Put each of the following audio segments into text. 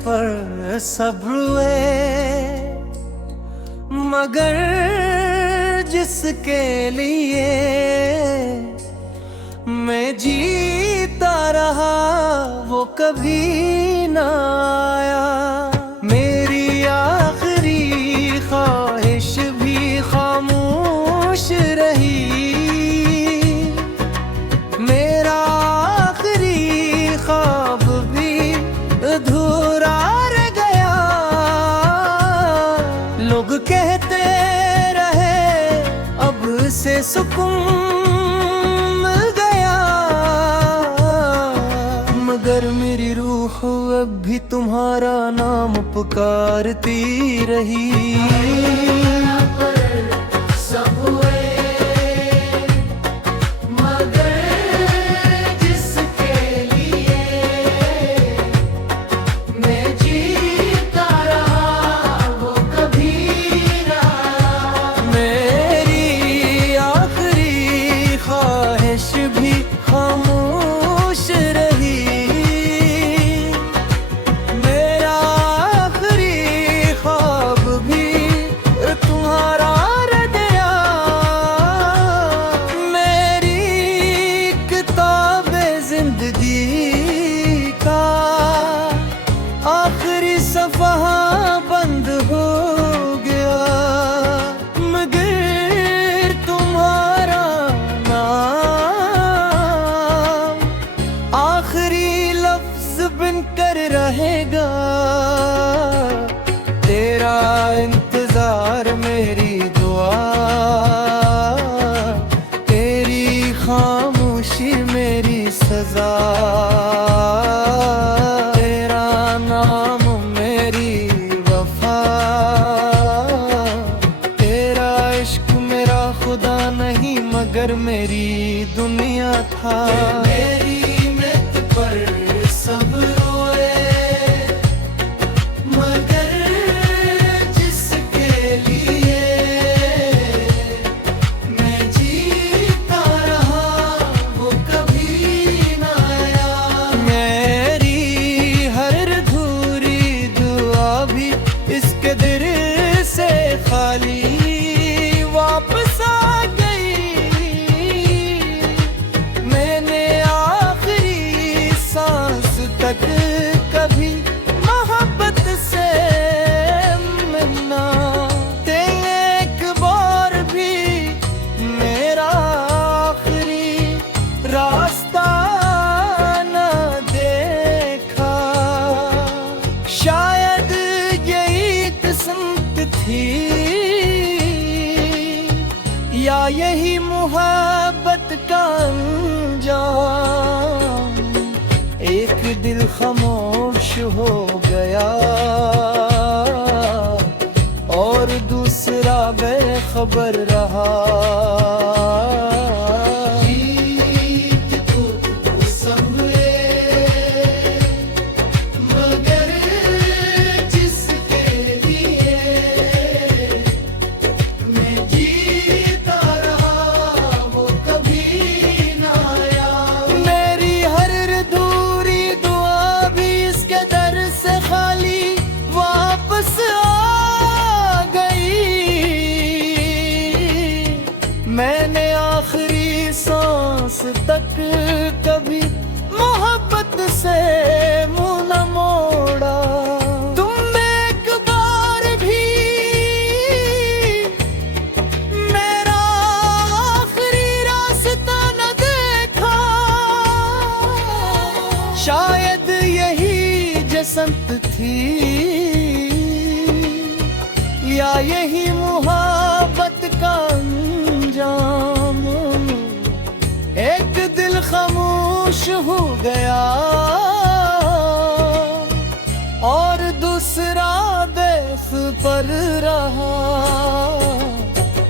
पर सब हुए, मगर जिसके लिए मैं जीता रहा वो कभी ना आया। मेरी आखिरी ख्वाहिश भी खामोश रही, मेरा आखिरी ख्वाब भी अधूरा रह गया। लोग कहते रहे अब से सुकून मिल गया, मगर मेरी रूह अब भी तुम्हारा नाम पुकारती रही। आखिरी सफा बंद हो गया, मगर तुम्हारा नाम आखिरी लफ्ज बनकर रहेगा। तेरा इंतजार मेरी दुआ, तेरी खामोशी मेरी सजा। मगर मेरी दुनिया था। मेरी मृत पर सब रोए, मगर जिसके लिए मैं जीता रहा वो कभी ना आया। मेरी हर अधूरी दुआ भी इसके दिल से खाली वापस आ तक कभी मोहब्बत से मिलना। एक बार भी मेरा आखिरी रास्ता न देखा, शायद यही किस्मत थी या यही मोहब्बत का अंजाम। एक दिल खामोश हो गया और दूसरा बेखबर रहा। मैंने आखिरी सांस तक कभी मोहब्बत से मुंह न मोड़ा। तुम एक बार भी मेरा आखिरी रास्ता न देखा, शायद यही जसंत थी या यही मोहब्बत का अंजाम। एक दिल खामोश हो गया और दूसरा बेख पर रहा।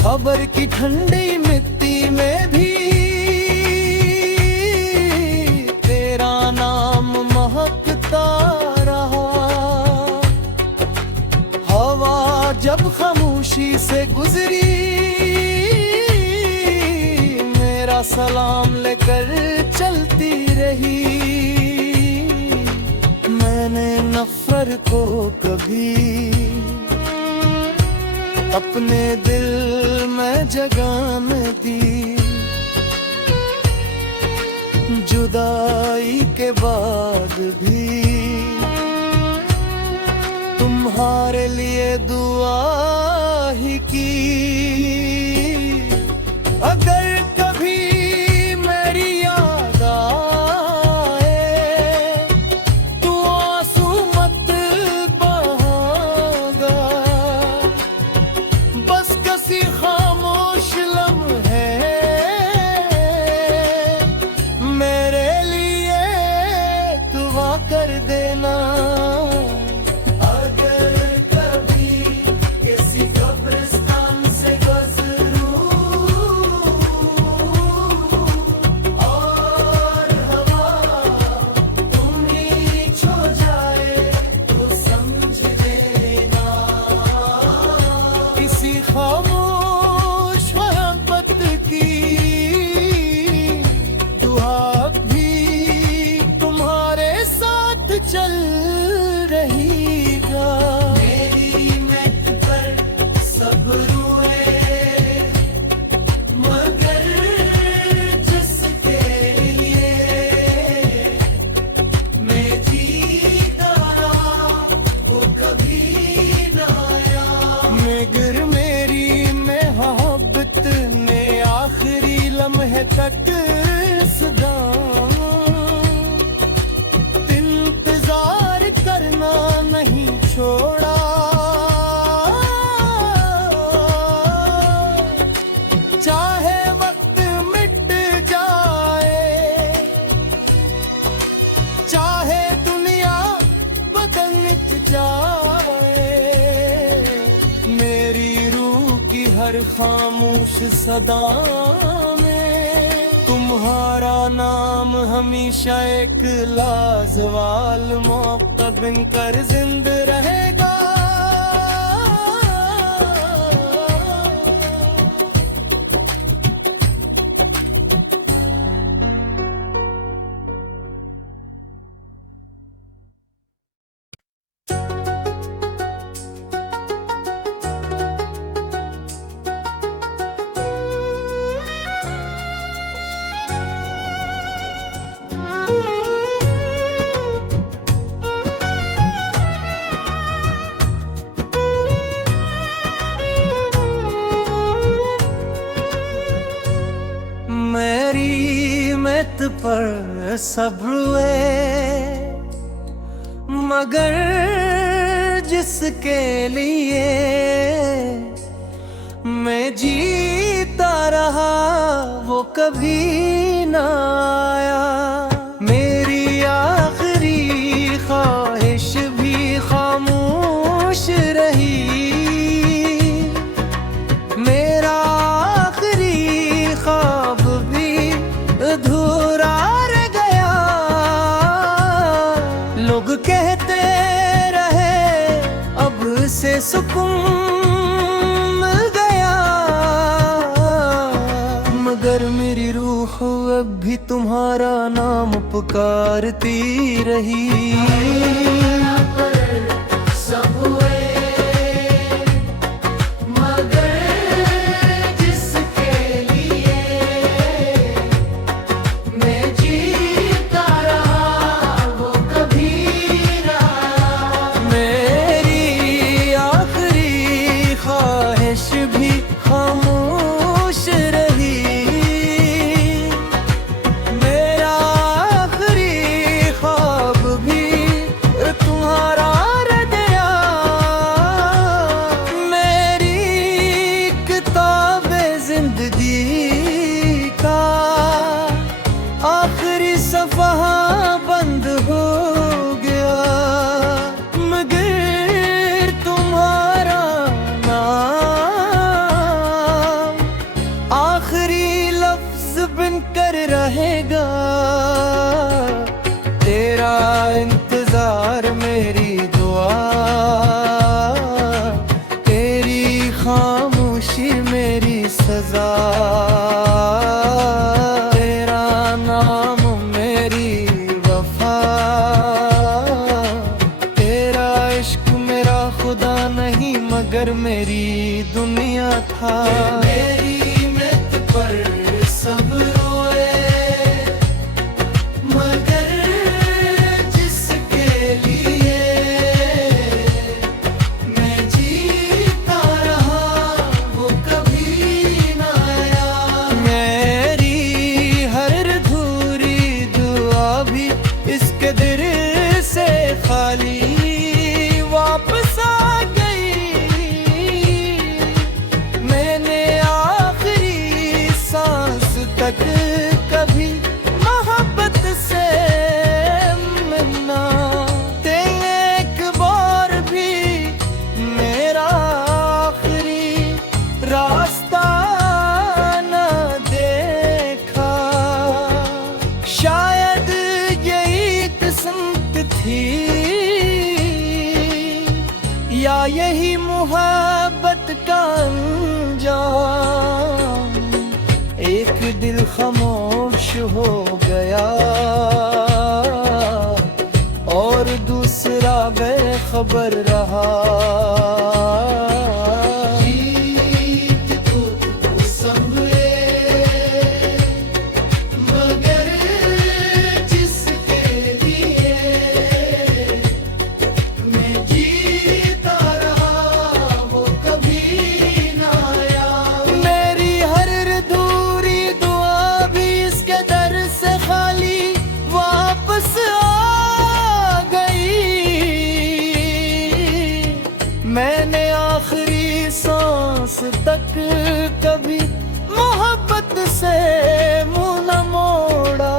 खबर की ठंडी मिट्टी में भी तेरा नाम महकता रहा। हवा जब खामोशी से गुजरी, मेरा सलाम लेकर चलती रही। मैंने नफरत सफर को कभी अपने दिल में जगह न दी। जुदाई के बाद भी तुम्हारे लिए दुआ ही की। अगर कभी मेरी याद आए तू आंसू मत बहागा। बस किसी खामोश लम्हे मेरे लिए दुआ कर देना। चल रहीगा मेरी मत पर सब्र हुए, मगर जिसके लिए मैं जीता वो कभी ना आया। मगर मेरी मोहब्बत ने आखिरी लम्हे तक सदा करना नहीं छोड़ा। चाहे वक्त मिट जाए, चाहे दुनिया बदल जाए, मेरी रूह की हर खामोश सदा तुम्हारा नाम हमेशा एक लाजवाल मौका बनकर जिंदा रहेगा। मेरी मत पर सब्र हुए, मगर जिसके लिए मैं जीता रहा वो कभी ना आया। मेरी आखिरी ख्वाहिश भी खामोश रही, मेरा आखिरी ख्वाब भी अधूरा रह गया। लोग कहते रहे अब से सुकून मिल गया, मगर मेरी रूह अब भी तुम्हारा नाम पुकारती रही। रहेगा तेरा इंतजार मेरी दुआ, तेरी खामोशी मेरी सजा, तेरा नाम मेरी वफा, तेरा था। मेरी मृत पर सब रोए, मगर जिसके लिए मैं जीता रहा वो कभी ना आया। मेरी हर अधूरी दुआ भी इसके दिल से खाली वापस आ गई। मैंने आखिरी सांस तक कभी मोहब्बत से मिलना ते एक बार भी मेरा आखिरी रास्ता न देखा। शायद यही किस्मत थी या यही मोहब्बत का अंजाम। एक दिल खामोश हो गया और दूसरा बेखबर रहा। जीत तो संभले, मगर जिसके लिए मैं जीता रहा वो कभी ना आया। मेरी हर अधूरी दुआ भी इसके दर से खाली वापस आ गई। मैंने आखिरी सांस तक कभी मोहब्बत से मुंह न मोड़ा।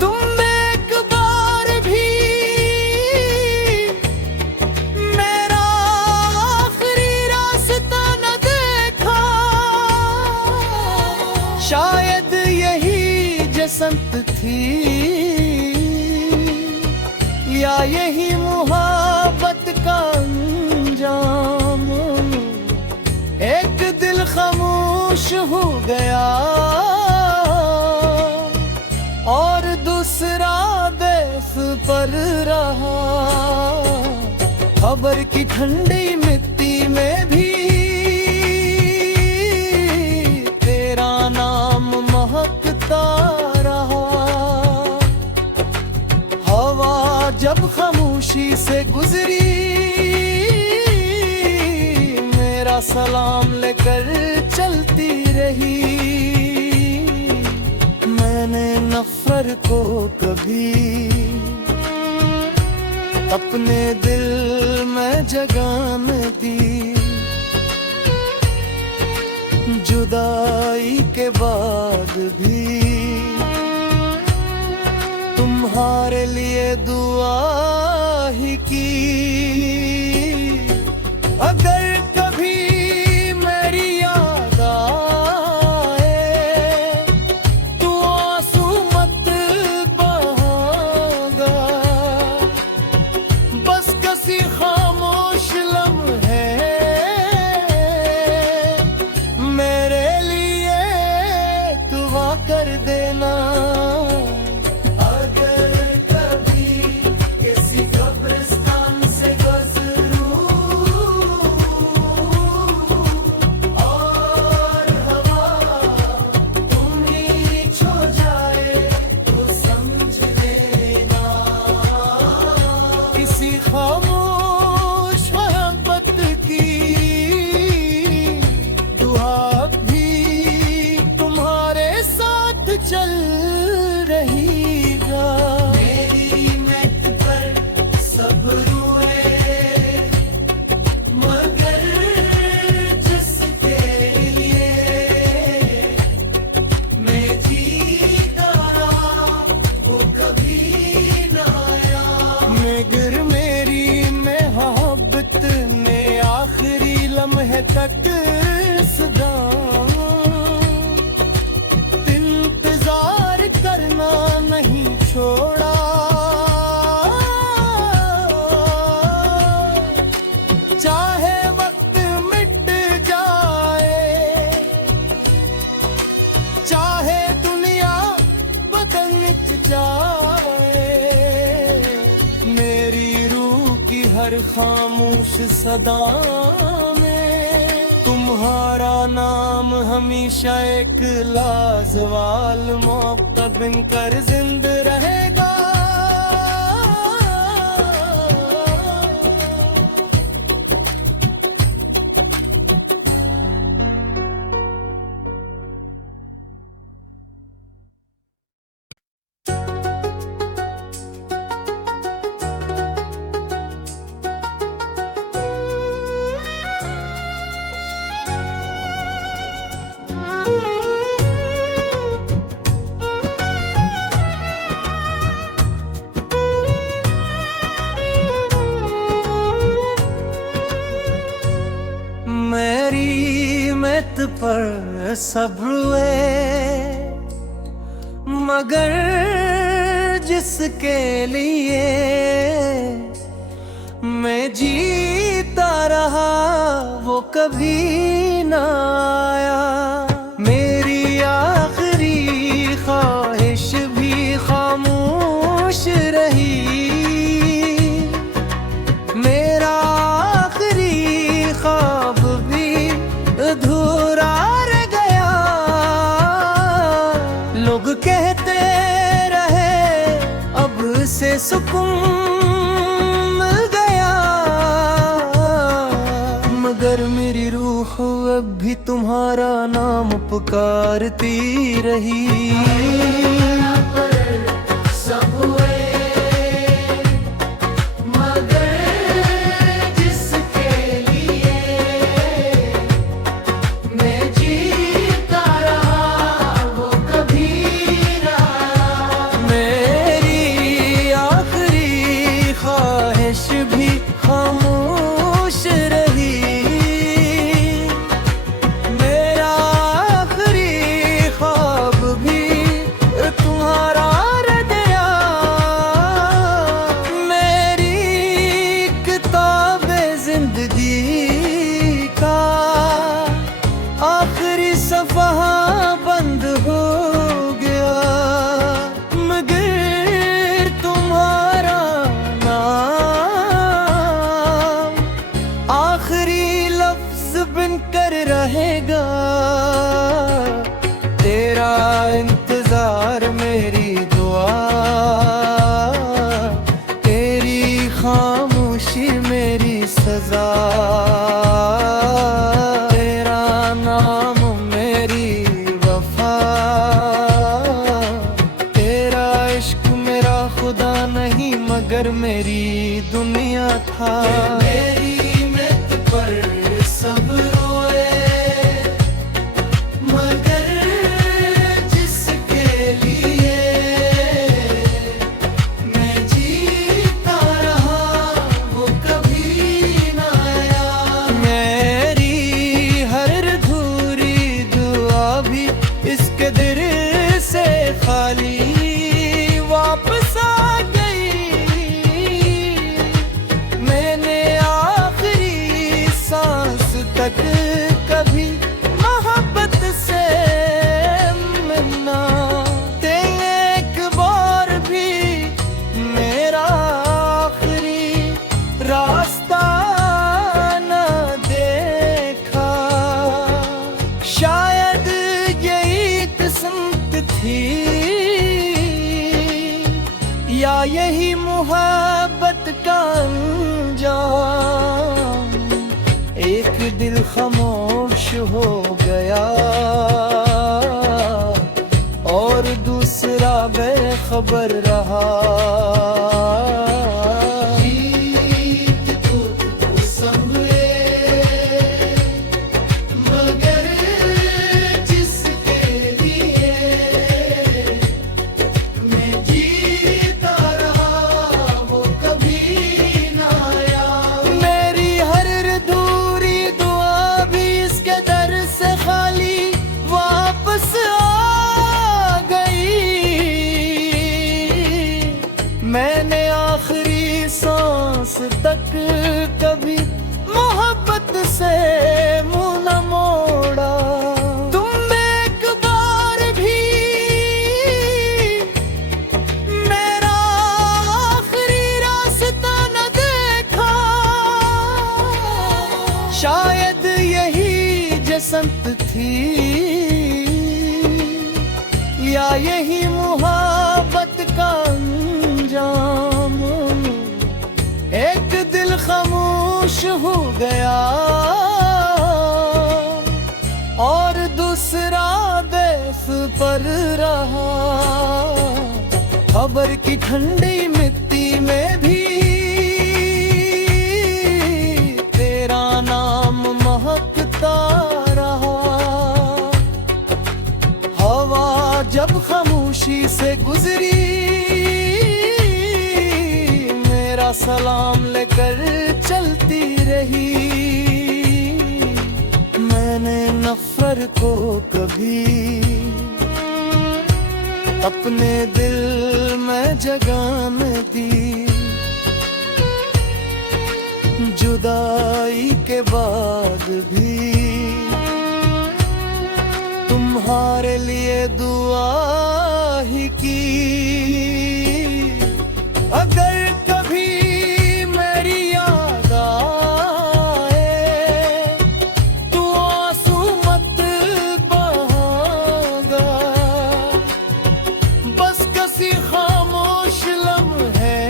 तुम एक बार भी मेरा आखिरी रास्ता न देखा। शायद यही जसंत थी या यही मोहब्बत का अंजाम। एक दिल खामोश हो गया और दूसरा बेखबर रहा। खबर की ठंडी मिट्टी में भी तेरा नाम महकता रहा। हवा जब खामोशी से गुजरी मेरा सलाम लेकर चलती रही। मैंने नफरत को कभी अपने दिल में जगह न दी। जुदाई के बाद भी तुम्हारे लिए दुआ ही की। अगर कभी मेरी याद आए तो आंसू मत बहागा। बस किसी खामोश लम्हे मेरे लिए दुआ कर देना। खामोश मोहब्बत की दुआ भी तुम्हारे साथ चल रहीगा। मेरी मौत पर सब रोए, मगर जिसके लिए मैं जीता रहा वो कभी ना आया। मगर मोहब्बत ने आखिरी लम्हे तक सदा इंतजार करना नहीं छोड़ा। चाहे वक्त मिट जाए, चाहे दुनिया बदल जाए, मेरी रूह की हर खामोश सदा में तुम तुम्हारा नाम हमेशा एक लाजवाल मोहब्बत बनकर जिंद रहेगा। मेरी मत पर सब्र हुए, मगर जिसके लिए मैं जीता रहा वो कभी ना आया। मेरी आखिरी ख्वाहिश भी खामोश रही, मेरा आखिरी ख्वाब भी अधूरा रह गया। लोग कहते रहे अब से सुकून मिल गया, मगर मेरी रूह अब भी तुम्हारा नाम पुकारती रही। आखिरी सफा बंद हो गया, मगर तुम्हारा नाम आखिरी लफ्ज बनकर रहेगा। तेरा इंतजार मेरी दुआ, तेरी खामोशी मेरी सजा। मगर मेरी दुनिया था। मेरी मत पर सब रोए, मगर जिसके लिए मैं जीता रहा वो कभी ना आया। मेरी हर अधूरी दुआ भी इसके दिल से खाली वापस आ गई। तक कभी मोहब्बत से मिलना, एक बार भी मेरा आखिरी रास्ता न देखा। शायद यही किस्मत थी या यही मोहब्बत का अंजाम। एक दिल खामोश हो गया और दूसरा बेखबर रहा। मैंने आखिरी सांस तक कभी मोहब्बत से मुंह न मोड़ा। तुम एक बार भी मेरा आखिरी रास्ता न देखा। शायद यही थी, या यही मुहब्बत का अंजाम। एक दिल खामोश हो गया और दूसरा देश पर रहा। खबर की ठंडी मिट्टी में भी तेरा नाम महकता रहा। हवा जब खामोशी से गुजरी, मेरा सलाम लेकर चलती रही। मैंने नफरत को कभी अपने दिल में जगह न दी। जुदाई के बाद भी तुम्हारे लिए दुआ ही की। अगर कभी मेरी याद आए तो आंसू मत बहागा। बस किसी खामोश लम्हे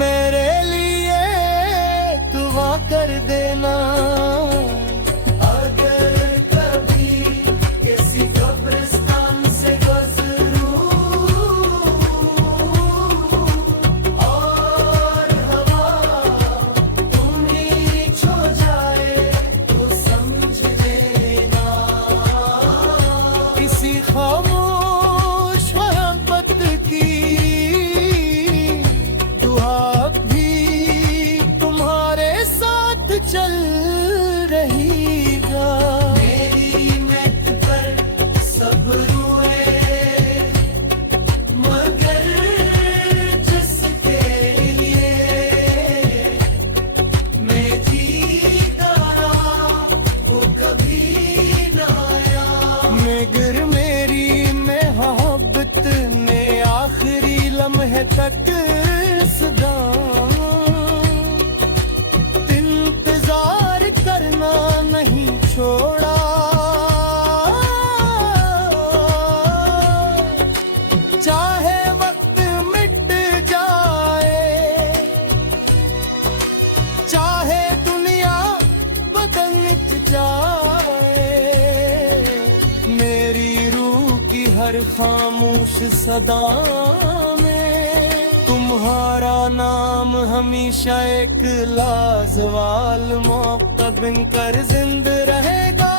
मेरे लिए दुआ कर देना। खामोश मोहब्बत की दुआ भी तुम्हारे साथ चल रहीगा। मेरी मौत पर सब रोए, मगर जिसके लिए मैं जीता रहा वो कभी ना आया। मगर मोहब्बत ने आखिरी लम्हे तक सदा इंतजार करना नहीं छोड़ा। चाहे वक्त मिट जाए, चाहे दुनिया बदल जाए, मेरी की हर खामोश सदा में तुम्हारा नाम हमेशा एक लाजवाल मौका बनकर जिंदा रहेगा।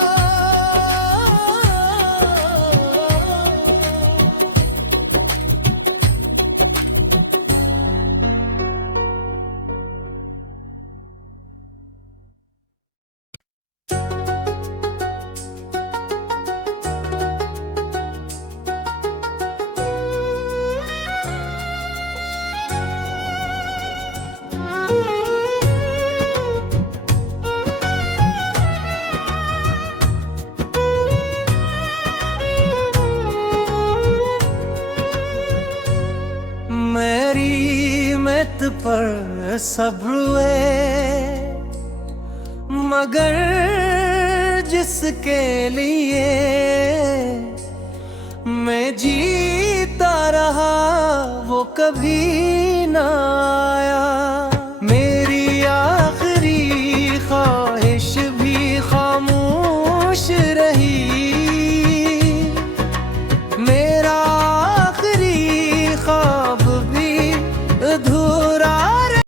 मेरी मौत पर सब्र हुए, मगर जिसके लिए मैं जीता रहा वो कभी ना